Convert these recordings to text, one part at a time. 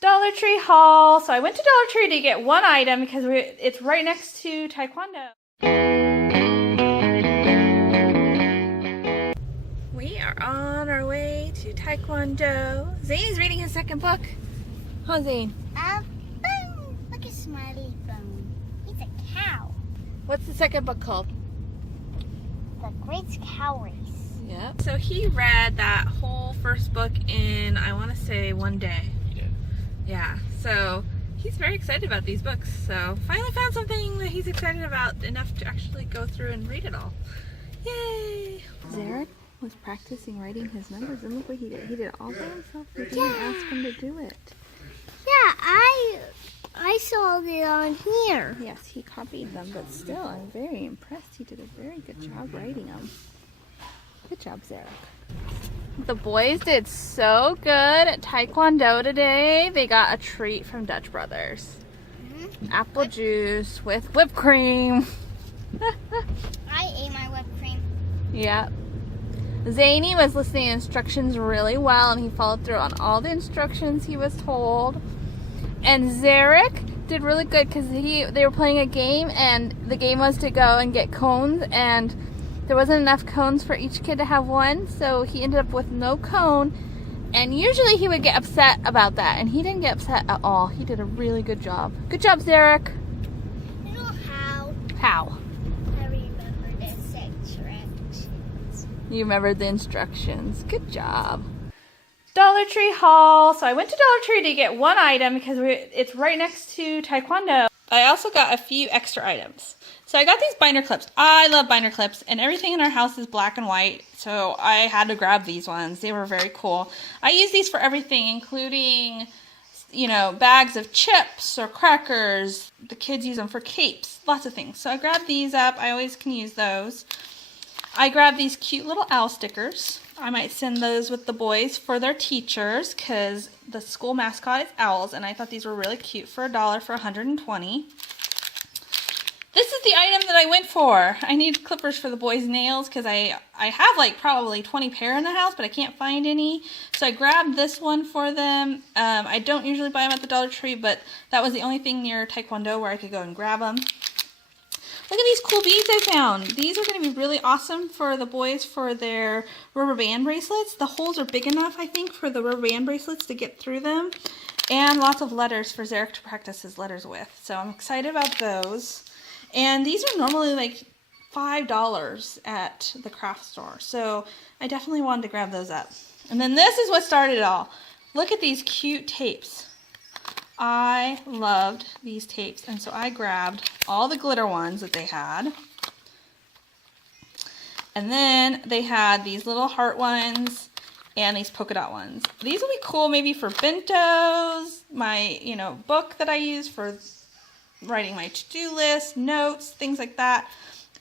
Dollar Tree haul. So I went to Dollar Tree to get one item because it's right next to taekwondo. We are on our way to taekwondo. Zane's reading his second book. Huh, Zane? Boom! Look at Smiley Bone. He's a cow. What's the second book called? The Great Cow Race. Yep. So he read that whole first book in, I want to say, one day. Yeah, so he's very excited about these books. So finally found something that he's excited about enough to actually go through and read it all. Yay! Zarek was practicing writing his numbers, and look what he did. He did it all by himself. We didn't ask him to do it. Yeah, I saw it on here. Yes, he copied them, but still, I'm very impressed. He did a very good job writing them. Good job, Zarek. The boys did so good at taekwondo today. They got a treat from Dutch Brothers. Apple juice with whipped cream. I ate my whipped cream. Yep. Zany was listening to instructions really well, and he followed through on all the instructions he was told. And Zarek did really good because they were playing a game, and the game was to go and get cones, and there wasn't enough cones for each kid to have one, so he ended up with no cone. And usually he would get upset about that, and he didn't get upset at all. He did a really good job. Good job, Zarek. You know how? How? I remember the instructions. You remembered the instructions. Good job. Dollar Tree haul. So I went to Dollar Tree to get one item because it's right next to taekwondo. I also got a few extra items. So I got these binder clips. I love binder clips, and everything in our house is black and white, so I had to grab these ones. They were very cool. I use these for everything, including, you know, bags of chips or crackers. The kids use them for capes, lots of things. So I grabbed these up. I always can use those. I grabbed these cute little owl stickers. I might send those with the boys for their teachers because the school mascot is owls, and I thought these were really cute for $1 for 120. This is the item that I went for. I need clippers for the boys' nails because I have like probably 20 pair in the house, but I can't find any. So I grabbed this one for them. I don't usually buy them at the Dollar Tree, but that was the only thing near taekwondo where I could go and grab them. Look at these cool beads I found. These are going to be really awesome for the boys for their rubber band bracelets. The holes are big enough, I think, for the rubber band bracelets to get through them. And lots of letters for Zarek to practice his letters with. So I'm excited about those. And these are normally like $5 at the craft store. So I definitely wanted to grab those up. And then this is what started it all. Look at these cute tapes. I loved these tapes, and so I grabbed all the glitter ones that they had. And then they had these little heart ones and these polka dot ones. These will be cool maybe for bentos, my, book that I use for writing my to-do list, notes, things like that.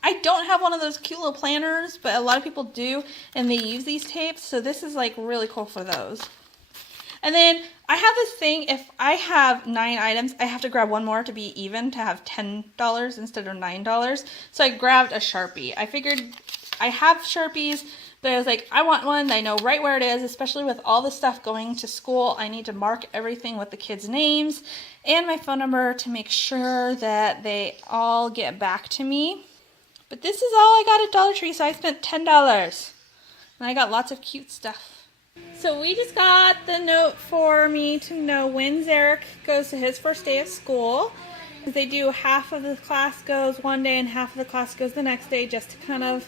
I don't have one of those cute little planners, but a lot of people do, and they use these tapes, so this is like really cool for those. And then I have this thing, if I have 9 items, I have to grab one more to be even, to have $10 instead of $9. So I grabbed a Sharpie. I figured I have Sharpies, but I was like, I want one that I know right where it is, especially with all the stuff going to school. I need to mark everything with the kids' names and my phone number to make sure that they all get back to me. But this is all I got at Dollar Tree, so I spent $10. And I got lots of cute stuff. So we just got the note for me to know when Zarek goes to his first day of school. They do half of the class goes one day and half of the class goes the next day, just to kind of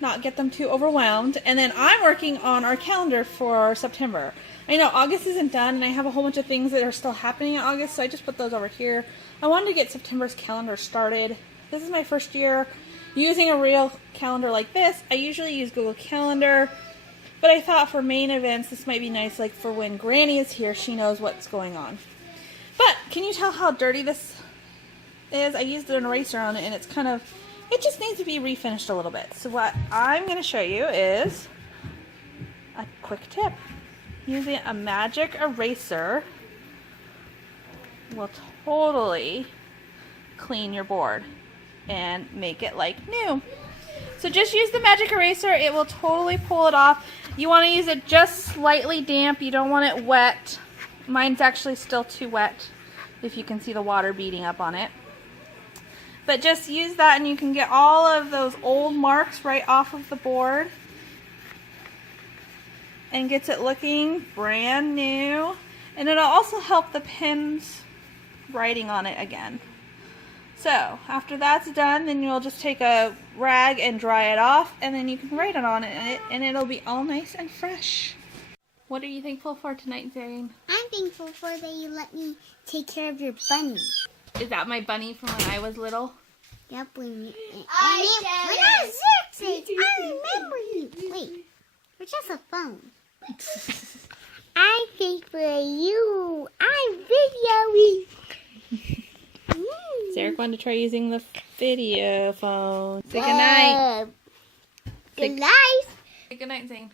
not get them too overwhelmed. And then I'm working on our calendar for September. I know August isn't done, and I have a whole bunch of things that are still happening in August, so I just put those over here. I wanted to get September's calendar started. This is my first year using a real calendar like this. I usually use Google Calendar, but I thought for main events, this might be nice, like for when Granny is here, she knows what's going on. But can you tell how dirty this is? I used an eraser on it, and it's kind of, it just needs to be refinished a little bit. So what I'm going to show you is a quick tip. Using a magic eraser will totally clean your board and make it like new. So just use the magic eraser. It will totally pull it off. You want to use it just slightly damp. You don't want it wet. Mine's actually still too wet, if you can see the water beating up on it. But just use that and you can get all of those old marks right off of the board. And gets it looking brand new. And it'll also help the pins writing on it again. So after that's done, then you'll just take a rag and dry it off, and then you can write it on it, and it'll be all nice and fresh. What are you thankful for tonight, Zane? I'm thankful for that you let me take care of your bunny. Is that my bunny from when I was little? Yep, when I was 6 age, I remember you. Wait, you're just a phone. I think for you. I'm videoing. Sarah wanted to try using the video phone. Say goodnight. Good night. Say goodnight, Zane.